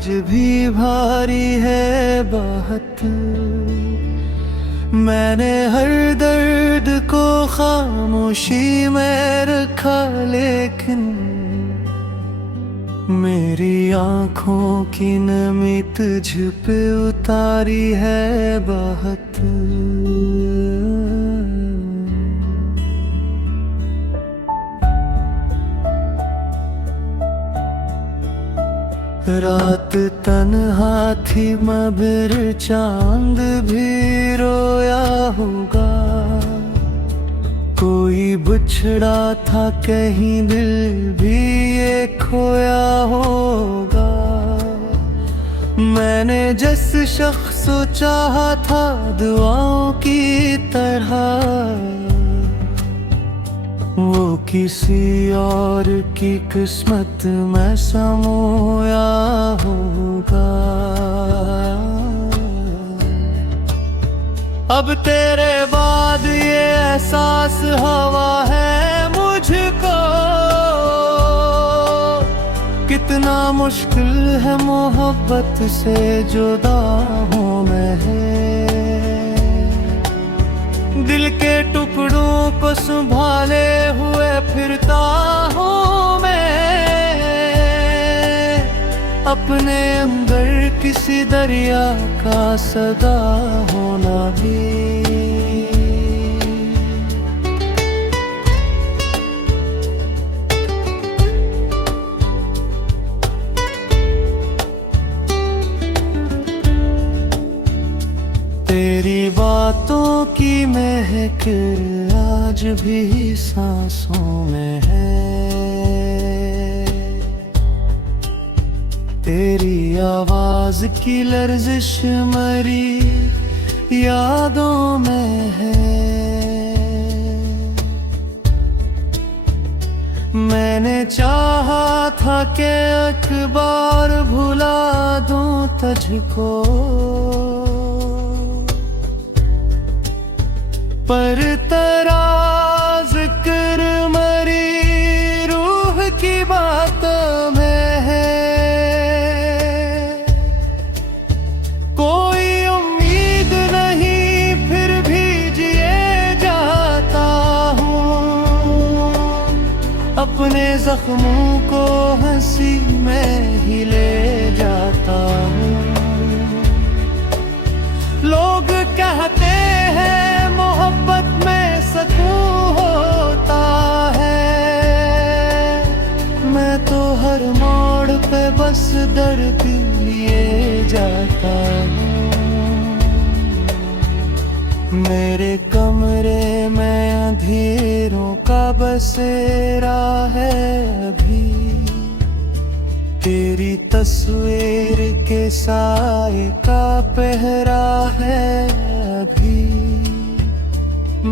आज भी भारी है बहुत। मैंने हर दर्द को खामोशी में रखा, लेकिन मेरी आँखों की नमी तुझ पे उतारी है बहुत। रात तन्हा थी मगर चांद भी रोया होगा। कोई बिछड़ा था कहीं दिल भी ये खोया होगा। मैंने जिस शख्स को चाहा था दुआओं की तरह, वो किसी और की किस्मत में समोया होगा। अब तेरे बाद ये एहसास हवा है मुझको, कितना मुश्किल है मोहब्बत से जुदा होना है। दिल के टुकड़ों को संभाले हुए फिरता हूँ मैं, अपने अंदर किसी दरिया का सदा होना भी। तेरी बातों की महक आज भी सांसों में है। तेरी आवाज की लर्जिश मरी यादों में है। मैंने चाहा था कि एक बार भुला दूं तुझको, पर तेरा जिक्र मरी रूह की बातों में है। कोई उम्मीद नहीं फिर भी जिए जाता हूँ, अपने जख्मों को हंसी में ही ले जाता हूँ। लोग कहते हैं मोहब्बत में सुकून होता है, मैं तो हर मोड़ पे बस दर्द लिए जाता हूँ। मेरे कमरे में अंधेरों का बसेरा है अभी, तेरी तस्वीर के साए का पहरा है अभी।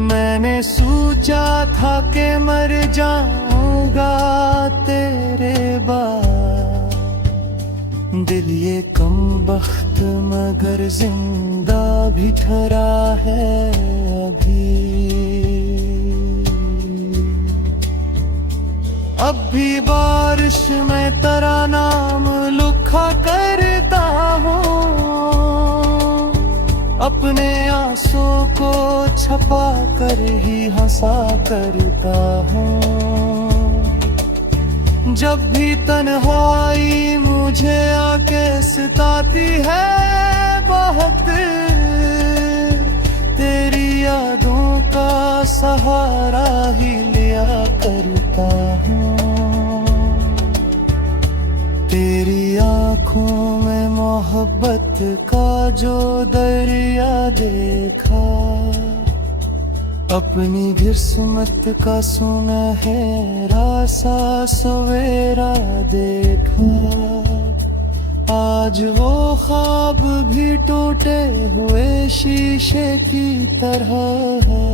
मैंने सोचा था कि मर जाऊंगा तेरे बाद, दिल ये कम बख्त मगर जिंदा भी ठहरा है अभी। अब भी बारिश में तेरा नाम लिखा करता हूँ, अपने आंसू को छपा कर ही हंसा करता हूँ। जब भी तन्हाई मुझे आके सताती है बहुत, तेरी यादों का सहारा ही लिया करता हूँ। तेरी आँखों में मोहब्बत का जो दरिया देखा, अपनी किस्मत का सुनहरा सा सवेरा देखा। आज वो ख्वाब भी टूटे हुए शीशे की तरह है।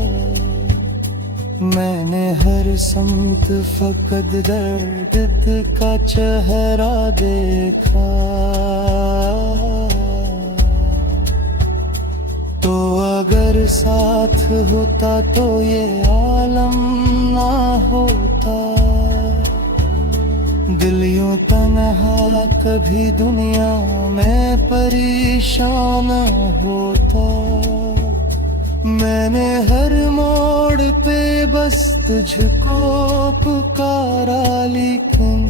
मैंने हर समत फकत दर्द का चेहरा देखा। तो अगर साथ होता तो ये आलम ना होता, दिल यूं तन्हा कभी दुनिया में परेशान होता। मैंने हर मोड़ पे बस तुझको पुकारा, लेकिन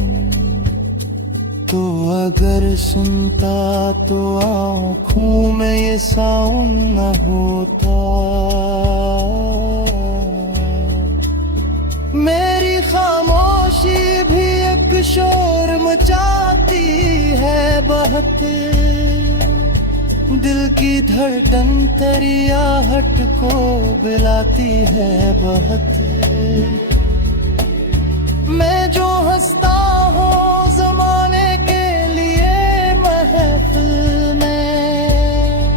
तो अगर सुनता तो आँखों में ये साउंड न होता। मेरी खामोशी भी एक शोर मचाती है बहुत, दिल की धड़कन तेरी आहट को बुलाती है बहुत। मैं जो हंसता हूँ जमाने के लिए महफिल में,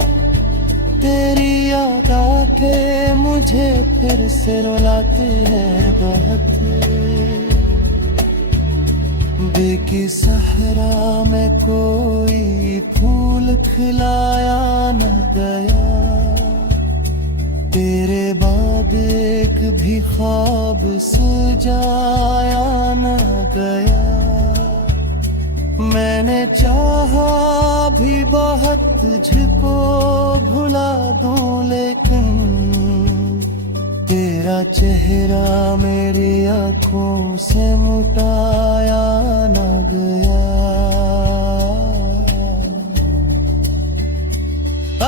तेरी याद आके मुझे फिर से रुलाती है बहुत। बेकी सहरा में कोई फूल खिलाया न गया, तेरे बाद एक भी ख्वाब सजाया न गया। मैंने चाहा भी बहुत तुझको भुला दूं, लेकिन तेरा चेहरा मेरी आँखों से मिटाया न गया।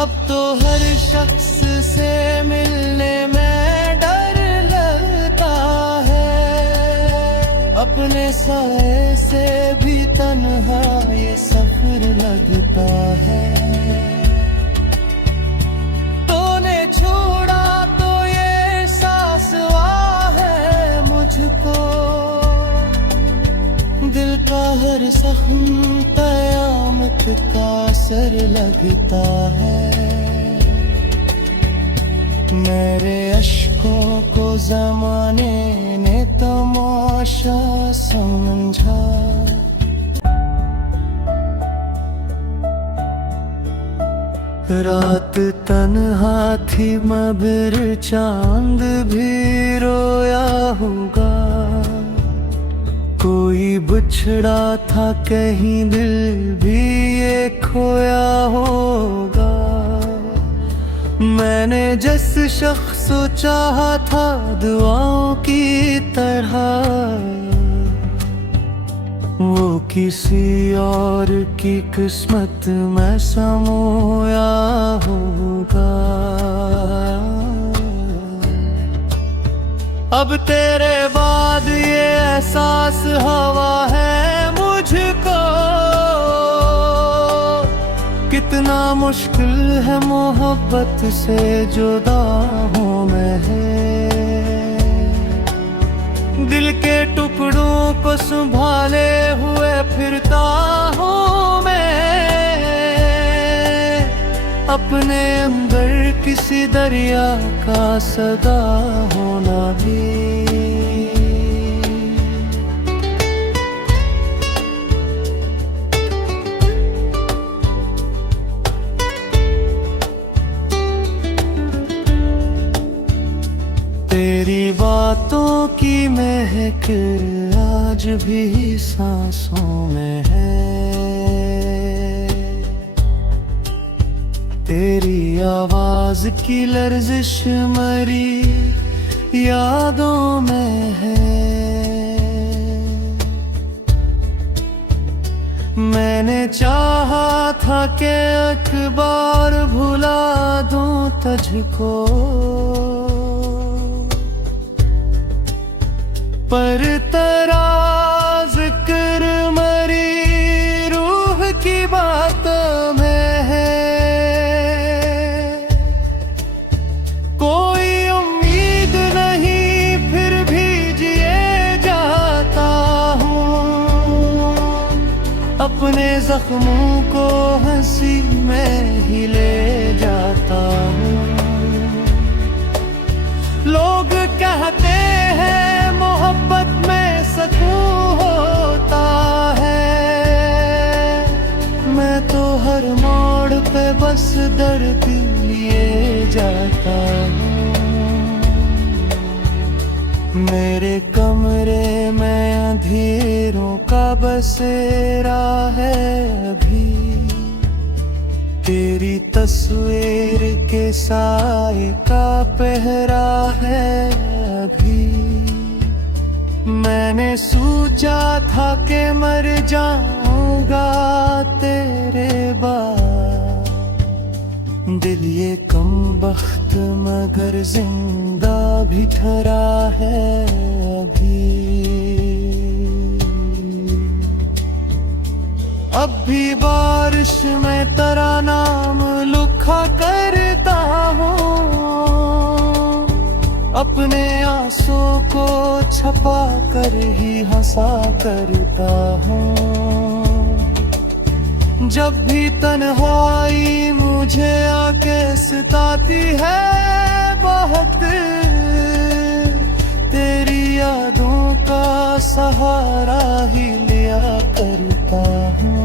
अब तो हर शख्स से मिलने में डर लगता है, अपने साए से भी तन्हा ये सफर लगता है। तूने छोड़ा तो ये सांस है मुझको, दिल का हर जख्म कयामत का असर लगता है। मेरे अश्कों को ज़माने ने तमाशा समझा। रात तन्हा थी मगर चांद भी रोया होगा, कोई बिछड़ा था कहीं दिल भी ये खोया होगा। मैंने जिस शख्स को चाहा था दुआओं की तरह, वो किसी और की किस्मत में समोया होगा। अब तेरे बाद ये एहसास हवा है मुझको, कितना मुश्किल है मोहब्बत से जुदा होना है। दिल के टुकड़ों को संभाले हुए फिरता हूँ मैं, अपने अंदर किसी दरिया का सदा होना भी। तेरी बातों की महक आज भी सांसों में है, तेरी आवाज की लर्जिश मरी यादों में है। मैंने चाहा था कि अखबार भुला दूं तुझको, पर तेरा जिक्र मरी रूह की बातों में है। कोई उम्मीद नहीं फिर भी जिए जाता हूँ, अपने जख्मों को हंसी में ही ले जाता हूँ। लोग कहते हैं मोहब्बत में सुकून होता है, मैं तो हर मोड़ पे बस दर्द लिए जाता हूँ। मेरे कमरे में अंधेरों का बसेरा है अभी, तेरी तस्वीर के साए का पहरा है अभी। मैंने सोचा था कि मर जाऊंगा तेरे बाद, दिल ये कम बख्त मगर जिंदा भी ठहरा है अभी। अब भी बारिश में तेरा नाम लिखा करता हूँ, अपने आंसू को छपा कर ही हंसा करता हूँ। जब भी तन्हाई मुझे आके सताती है बहुत, तेरी यादों का सहारा ही लिया करता हूँ।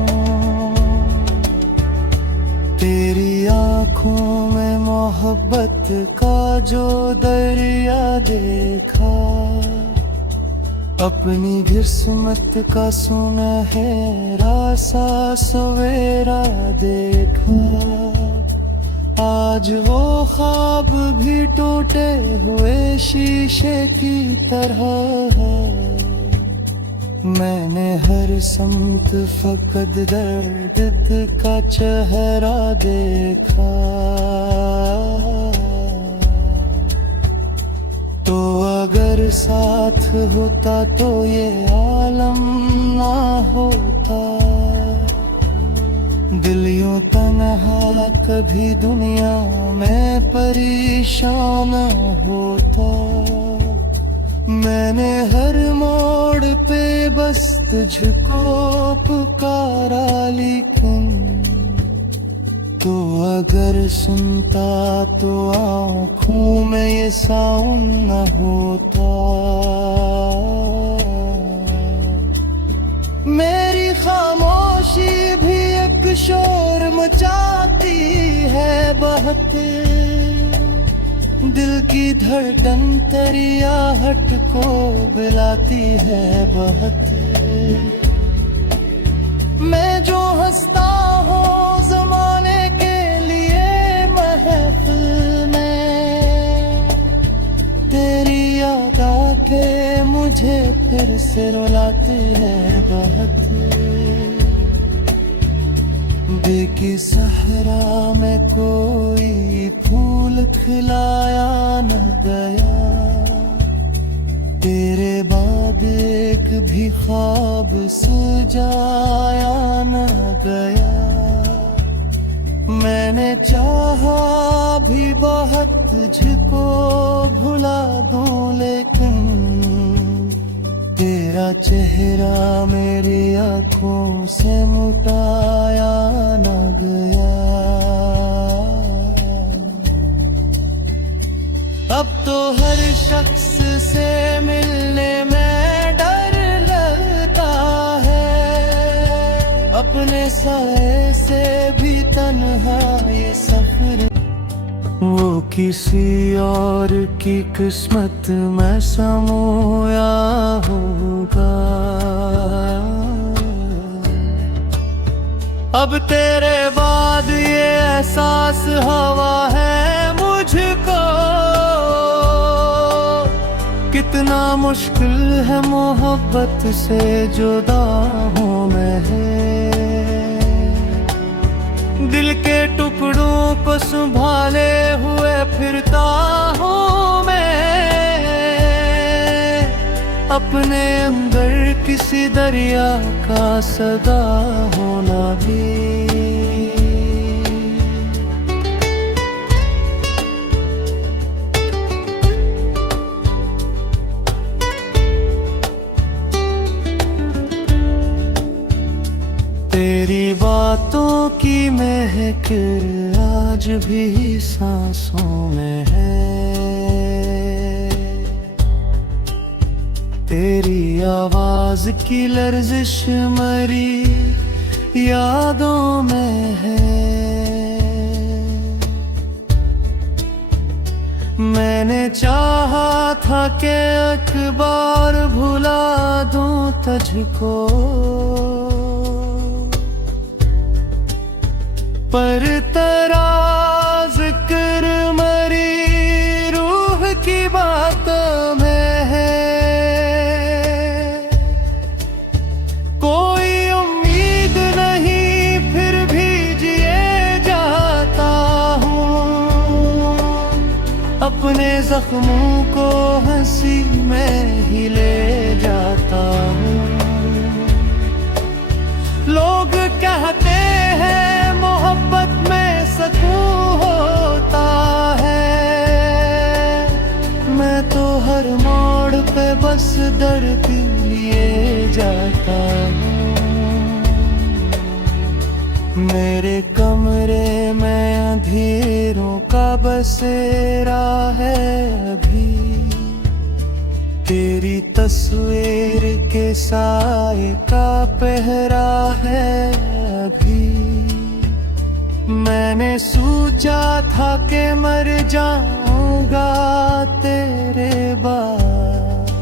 तेरी आँखों में मोहब्बत का जो दरिया देखा, अपनी किस्मत का सुनहरा सा सवेरा देखा। आज वो ख्वाब भी टूटे हुए शीशे की तरह है, मैंने हर समत फकत दर्द का चेहरा देखा। तो अगर साथ होता तो ये आलम ना होता, दिल यूं तन्हा कभी दुनिया में परेशान होता। मैंने हर मोड़ पे बस तुझको पुकारा, लेकिन तो अगर सुनता तो आँखों में ये साउंड न होता। मेरी खामोशी भी एक शोर मचाती है बहुत, दिल की धड़कन तेरी आहट को बुलाती है बहुत। मैं जो हंसता हूँ ज़माने के लिए महफिल में, तेरी याद आके मुझे फिर से रुलाती है बहुत। बेकी सहरा में कोई फूल खिलाया न गया, तेरे बाद एक भी ख्वाब सजाया न गया। मैंने चाहा भी बहुत तुझको भुला दूं, लेकिन तेरा चेहरा मेरी आँखों से मिटाया न गया। अब तो हर शख्स से मिलने में डर लगता है, अपने साए से भी तन्हा ये सफर। वो किसी और की किस्मत में समोया होगा, अब तेरे बाद ये एहसास हवा है मुझको। कितना मुश्किल है मोहब्बत से जुदा होना है, दिल के टुकड़ों को संभाले हुए फिरता हूँ मैं, अपने अंदर किसी दरिया का सदा होना भी। तेरी बातों की महक आज भी सांसों में है, तेरी आवाज की लर्जिश मरी यादों में है। मैंने चाहा था कि अखबार भुला दूं तुझको, पर तेरा जिक्र मरी रूह की बातों में है। कोई उम्मीद नहीं फिर भी जिए जाता हूँ, अपने जख्मों को हंसी में ही ले जाता हूँ। लोग कहते हैं मोहब्बत में सुकून होता है, मैं तो हर मोड़ पे बस दर्द लिए जाता हूँ। मेरे कमरे में अंधेरों का बसेरा है अभी, तेरी तस्वीर के साए का पहरा है अभी। मैंने सोचा था कि मर जाऊंगा तेरे बाद,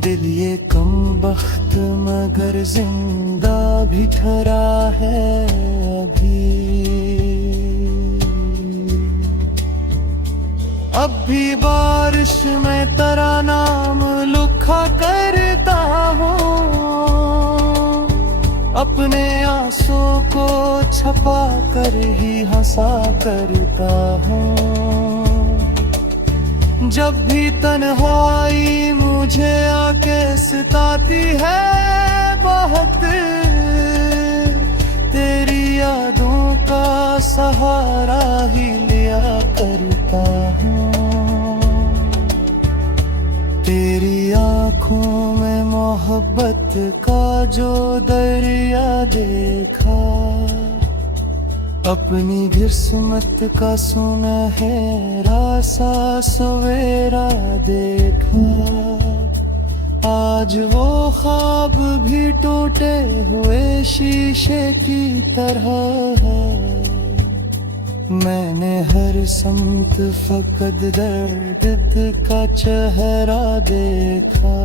दिल ये कम बख्त मगर जिंदा भी ठहरा है अभी। अब भी बारिश में तेरा नाम लिखा करता हूँ, अपने आंसू को छपा कर ही हंसा करता हूँ। जब भी तन्हाई मुझे आके सताती है बहुत, तेरी यादों का सहारा ही लिया करता हूँ। तेरी आँखों में मोहब्बत का जो दरिया देखा, अपनी किस्मत का सुनहरा सा सवेरा देखा। आज वो ख्वाब भी टूटे हुए शीशे की तरह है, मैंने हर समत फकत दर्द का चेहरा देखा।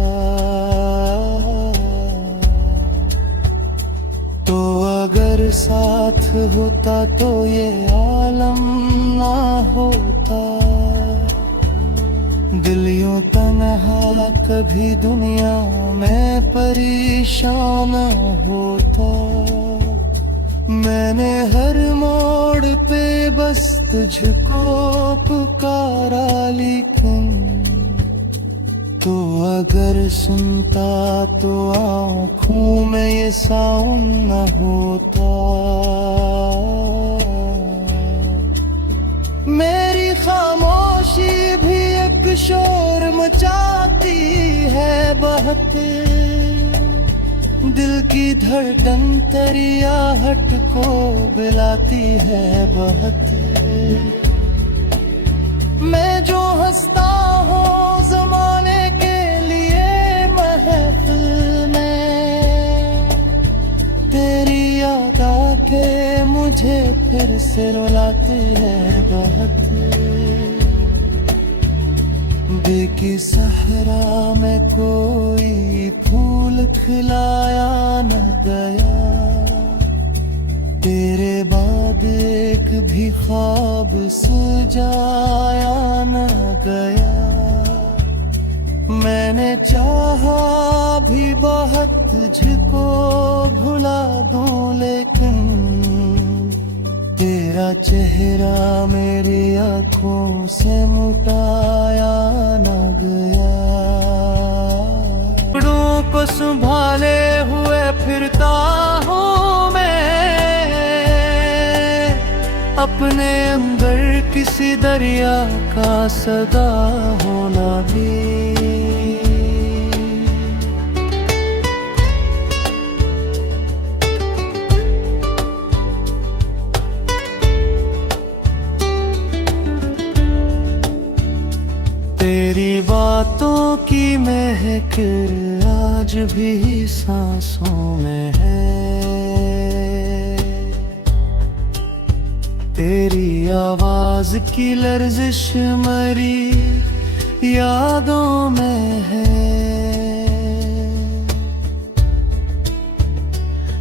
तो अगर साथ होता तो ये आलम ना होता, दिल यूं तन्हा कभी दुनिया में परेशान होता। मैंने हर मोड़ पे बस तुझको पुकारा, लेकिन तो अगर सुनता तो आँखों में ये साउंड न होता। मेरी खामोशी भी एक शोर मचाती है बहुत, दिल की धड़कन तेरी आहट को बुलाती है बहुत। मैं जो हंसता हूँ जमाने के लिए महफिल में, तेरी याद आके मुझे फिर से रुलाती है बहुत। देखी सहरा में कोई फूल खिलाया न गया, तेरे बाद एक भी ख्वाब सजाया न गया। मैंने चाहा भी बहुत तुझको भुला दूं, लेकिन तेरा चेहरा मेरी आँखों से मुटाया न गया। कपड़ों को संभाले हुए फिरता हूँ मैं, अपने अंदर किसी दरिया का सदा होना भी। तेरी बातों की महक आज भी सांसों में है, तेरी आवाज की लर्जिश मरी यादों में है।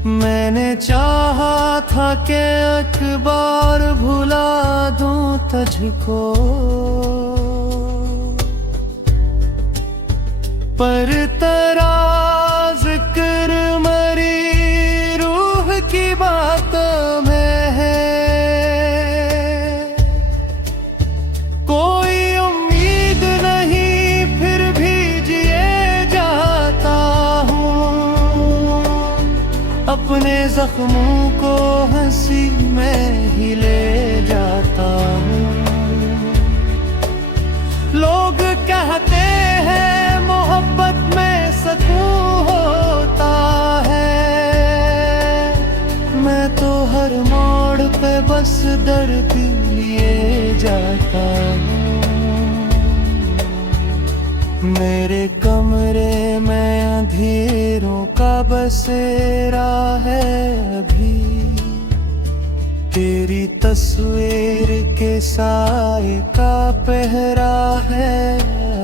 मैंने चाहा था कि एक बार भुला दूं तुझको, पर तेरा जिक्र मरी रूह की बातों में है। कोई उम्मीद नहीं फिर भी जिए जाता हूँ, अपने जख्मों को हंसी में ही ले जाता हूँ। लोग कहते हैं मोहब्बत में सुकून होता है, मैं तो हर मोड़ पे बस दर्द लिए जाता हूँ। मेरे कमरे में अंधेरों का बसेरा है अभी, तेरी तस्वीर के साए का पहरा है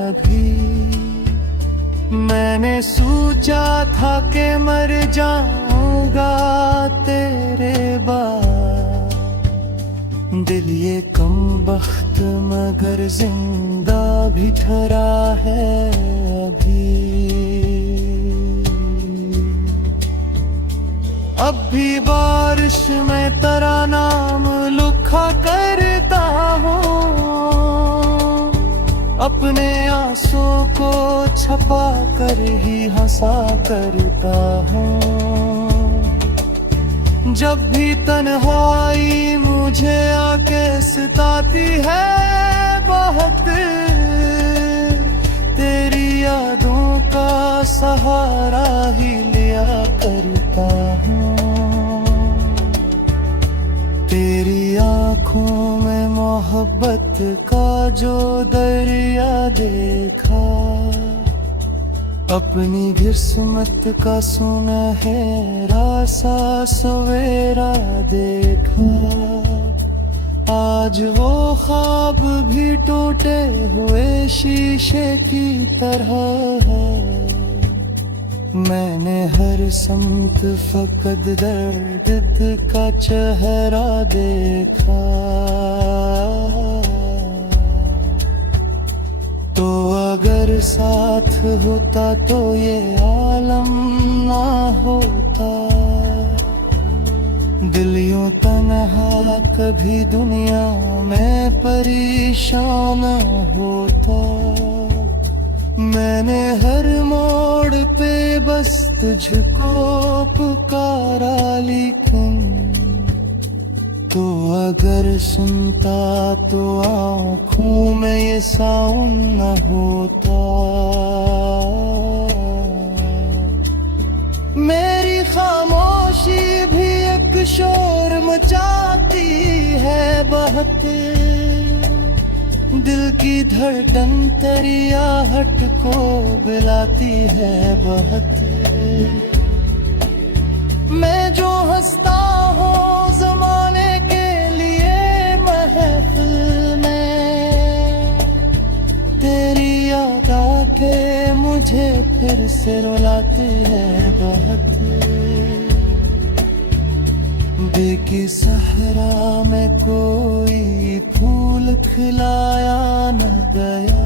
अभी। मैंने सोचा था कि मर जाऊंगा तेरे बाद, दिल ये कमबख्त मगर जिंदा भी ठहरा है अभी। अब भी बारिश में तेरा नाम लिखा करता हूँ, अपने आंसू को छपा कर ही हंसा करता हूँ। जब भी तन्हाई मुझे आके सताती है बहुत, तेरी यादों का सहारा ही लिया करता हूँ। तेरी आँखों में मोहब्बत का जो दरिया देखा, अपनी किस्मत का सुनहरा सा सवेरा देखा। आज वो ख्वाब भी टूटे हुए शीशे की तरह है, मैंने हर समत फकत दर्द का चेहरा देखा। तो अगर साथ होता तो ये आलम ना होता, दिल यूं तन्हा कभी दुनिया में परेशान होता। मैंने हर मोड़ पे बस तुझको पुकारा, लेकिन तो अगर सुनता तो आँखों में ये साउंड न होता। मेरी खामोशी भी एक शोर मचाती है बहुत, दिल की धड़कन तेरी आहट को बुलाती है बहुत। मैं जो हंसता हूँ ज़माने के लिए महफिल में, तेरी याद आके मुझे फिर से रुलाती है बहुत। बेकी सहरा में कोई फूल खिलाया न गया,